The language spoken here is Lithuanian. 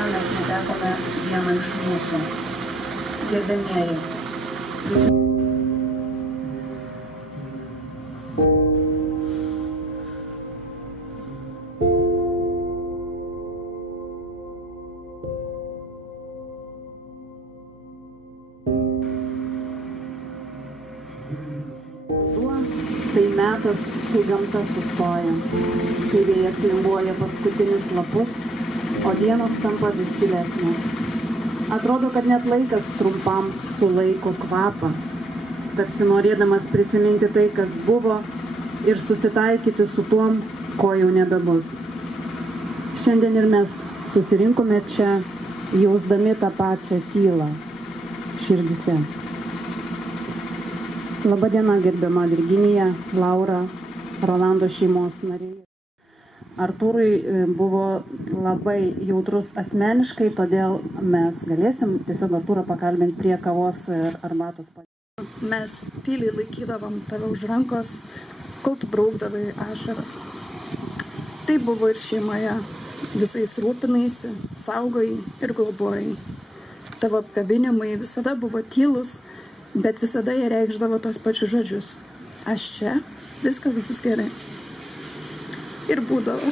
dieną mes netekome vieną iš mūsų. Gerbiamieji, visi. Tai metas, kai gamta sustoja, kai vėjas linguoja paskutinius lapus, o dienos tampa vis tylesnės. Atrodo, kad net laikas trumpam sulaiko kvapą, tarsi norėdamas prisiminti tai, kas buvo ir susitaikyti su tuom, ko jau nebebus. Šiandien ir mes susirinkome čia, jausdami tą pačią tylą širdyse. Labadiena, gerbiama Virginija, Laura, Rolando šeimos nariai. Artūrui buvo labai jautrus asmeniškai, todėl mes galėsim tiesiog Artūrą pakalbinti prie kavos ir arbatos. Mes tyliai laikydavom tave už rankos, kol tu braukdavai ašaras. Tai buvo ir šeimoje. Visais rūpinaisi, saugai ir globojai. Tavo apkabinimai visada buvo tylus, bet visada jie reikšdavo tos pačius žodžius. Aš čia, viskas bus gerai. Ir būdavo.